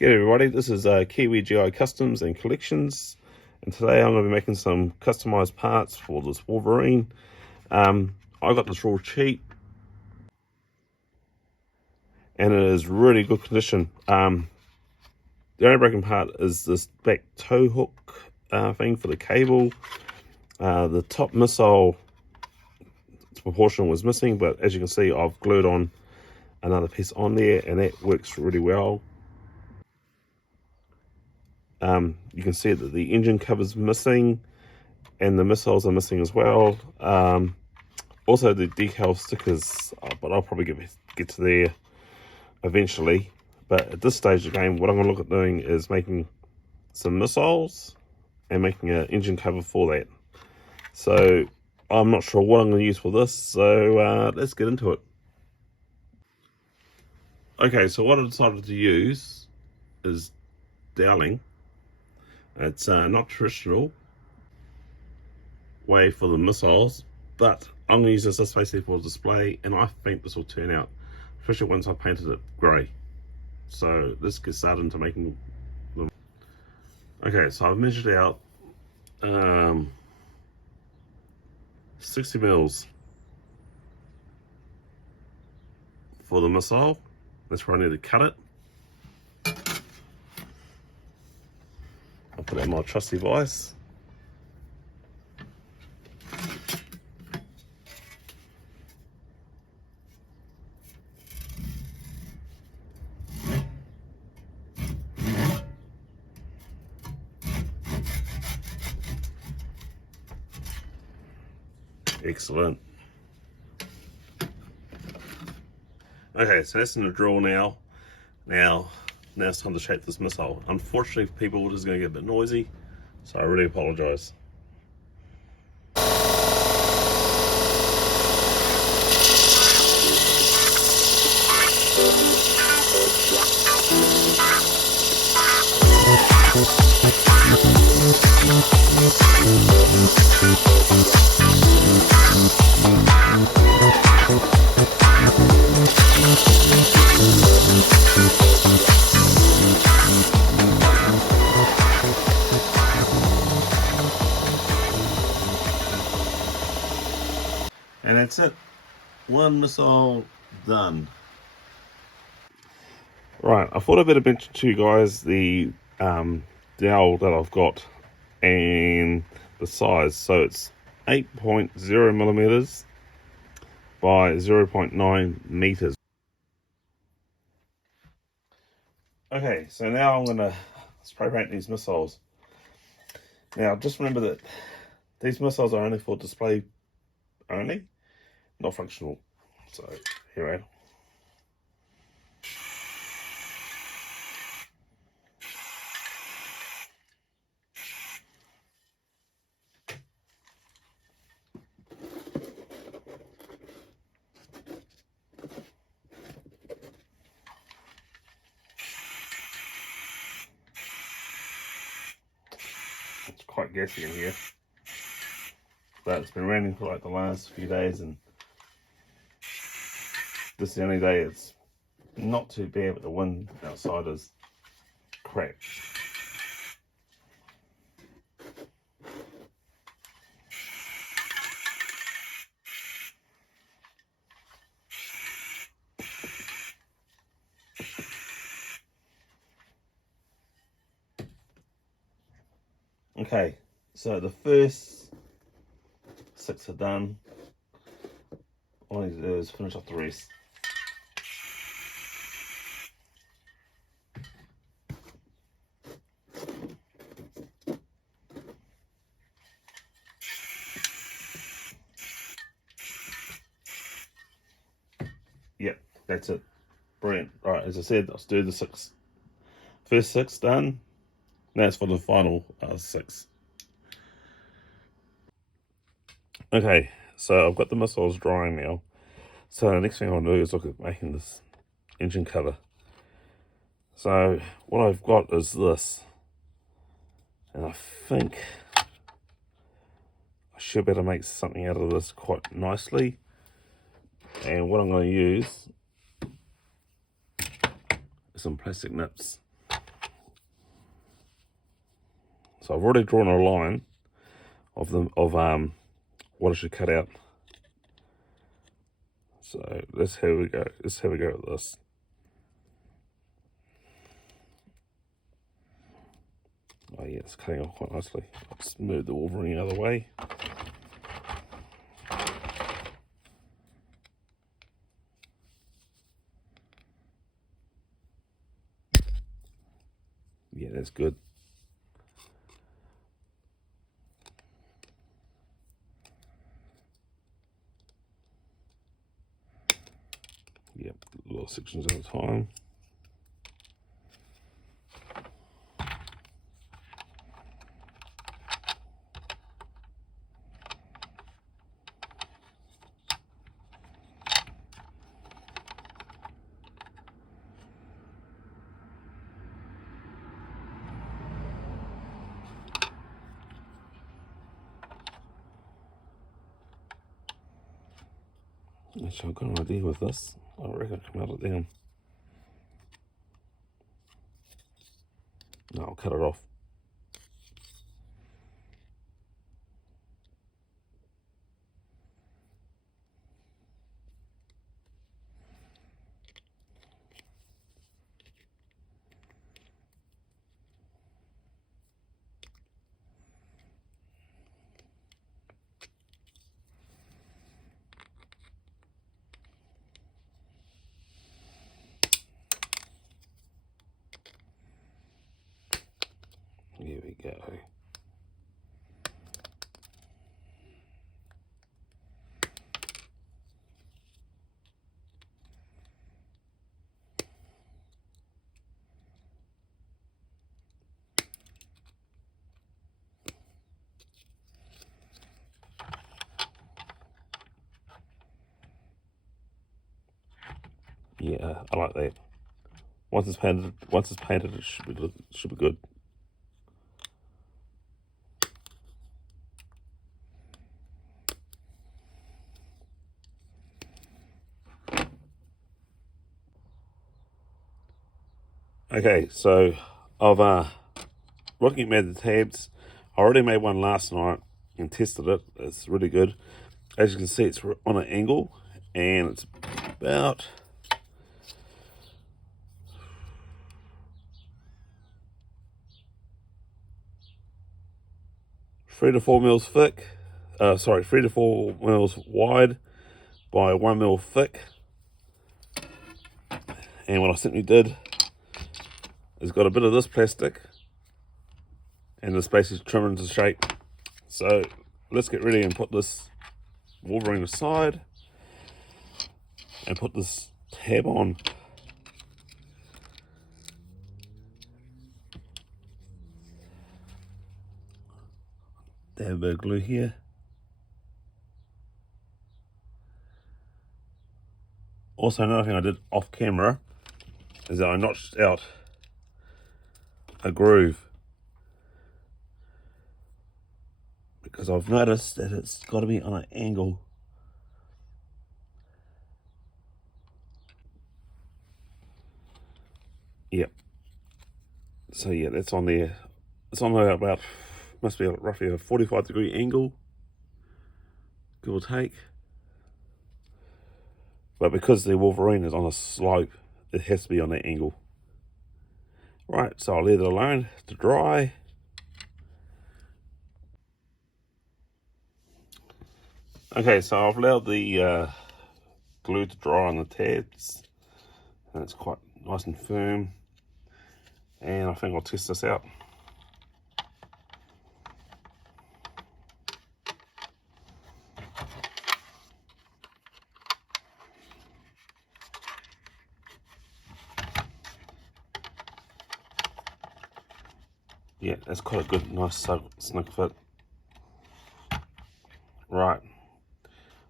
G'day everybody, this is Kiwi GI Customs and Collections, and today I'm going to be making some customized parts for this Wolverine. I got this raw cheap and it is really good condition. The only broken part is this back tow hook thing for the cable. The top missile proportion was missing, but as you can see I've glued on another piece on there and that works really well. You can see that the engine cover's missing and the missiles are missing as well. Also the decal stickers, but I'll probably get to there eventually. But at this stage of the game, what I'm going to look at doing is making some missiles and making an engine cover for that. So I'm not sure what I'm going to use for this, so let's get into it. Okay, so what I decided to use is doweling. It's not traditional way for the missiles, but I'm going to use this basically for display, and I think this will turn out, especially once I've painted it grey. So let's get started into making them. Okay, so I've measured out 60 mils for the missile. That's where I need to cut it. I'll put out my trusty vise. Excellent. Okay, so that's in the drawer now. Now it's time to shape this missile. Unfortunately for people, this is going to get a bit noisy, so I really apologize. And that's it. One missile done. Right, I thought I'd better mention to you guys the dowel that I've got and the size. So it's 8.0 millimeters by 0.9 meters. Okay, so now I'm going to spray paint these missiles. Now just remember that these missiles are only for display only, not functional. So here I am. It's quite gassy in here, but it's been raining for like the last few days, and this is the only day it's not too bad, but the wind outside is crap. Okay, so the first 6 are done. All I need to do is finish off the rest. Yep, that's it. Brilliant. Alright, as I said, let's do the first 6 done. Now it's for the final 6. Okay, so I've got the missiles drying now. So the next thing I'll do is look at making this engine cover. So what I've got is this, and I think I should be able to make something out of this quite nicely. And what I'm going to use is some plastic nips. So I've already drawn a line of what I should cut out. So let's have a go. Let's have a go at this. Oh yeah, it's cutting off quite nicely. I'll just move the Wolverine out of the way. Yeah, that's good. Yep, little sections at a time. Actually, I've got an idea with this. I reckon I can melt it down. No, I'll cut it off. Here we go. Yeah, I like that. Once it's painted, it should be good. Okay, so I've looking at the tabs. I already made one last night and tested it. It's really good. As you can see, it's on an angle, and it's about 3 to 4 mils thick. 3 to 4 mils wide by 1 mil thick. And what I simply did is got a bit of this plastic, and this basically trimmed into shape. So let's get ready and put this Wolverine aside and put this tab on. Dab a bit of glue here. Also, another thing I did off camera is that I notched out a groove, because I've noticed that it's got to be on an angle. Yep. So yeah, that's on there. It's on about, must be roughly a 45-degree angle, give or take. But because the Wolverine is on a slope, it has to be on that angle. Right, so I'll leave it alone to dry. Okay, so I've allowed the glue to dry on the tabs, and it's quite nice and firm. And I think I'll test this out. Yeah, that's quite a good, nice snug fit. Right,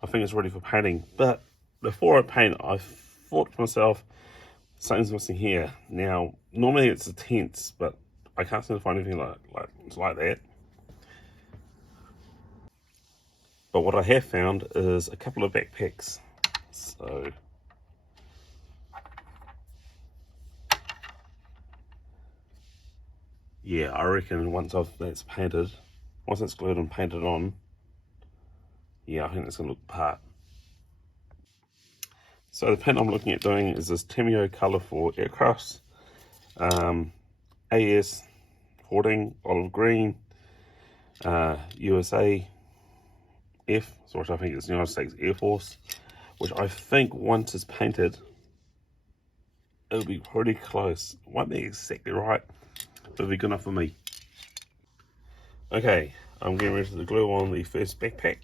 I think it's ready for painting. But before I paint, I thought to myself, something's missing here. Now, normally it's a tent, but I can't seem to find anything like that. But what I have found is a couple of backpacks. So Yeah, I reckon once that's painted, once it's glued and painted on, yeah, I think that's gonna look the part. So the paint I'm looking at doing is this Temio colour for aircrafts, AS 14 olive green, USA F, so which I think is United States Air Force, which I think once it's painted, it'll be pretty close. Won't be exactly right, but it'll be good enough for me. Okay, I'm getting ready to glue on the first backpack.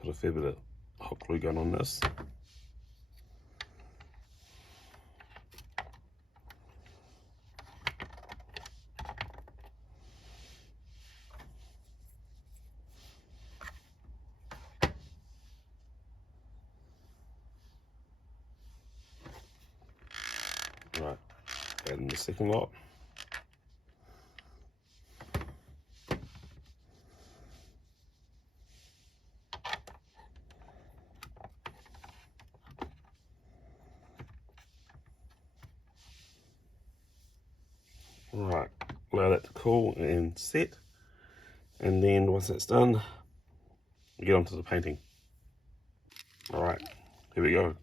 Put a fair bit of hot glue gun on this. Right, adding the second lot. Right, allow that to cool and set, and then once that's done, get onto the painting. All right, here we go.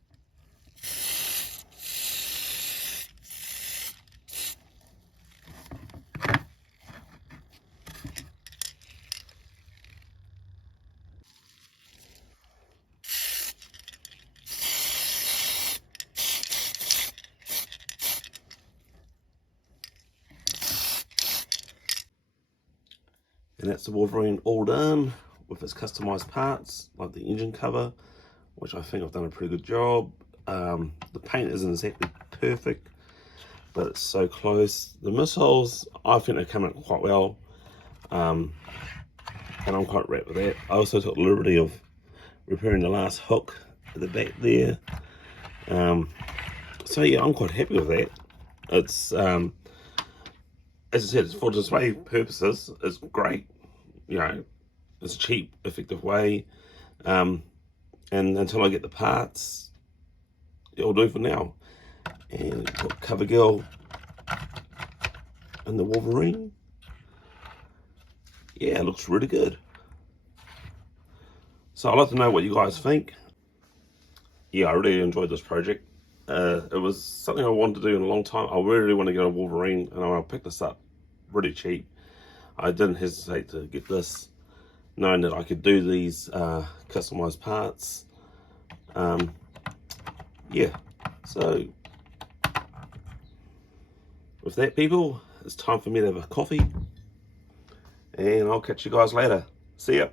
And that's the Wolverine all done with its customized parts, like the engine cover, which I think I've done a pretty good job. The paint isn't exactly perfect, but it's so close. The missiles, I think they come out quite well, and I'm quite wrapped with that. I also took the liberty of repairing the last hook at the back there. So yeah, I'm quite happy with that. It's as I said, it's for display purposes. It's great, you know. It's a cheap, effective way. And until I get the parts, it'll do for now. And got cover girl and the Wolverine. Yeah, it looks really good. So I'd like to know what you guys think. Yeah, I really enjoyed this project. It was something I wanted to do in a long time. I really want to get a Wolverine, and I picked this up really cheap. I didn't hesitate to get this, knowing that I could do these customized parts. Yeah, so with that, people, it's time for me to have a coffee, and I'll catch you guys later. See ya.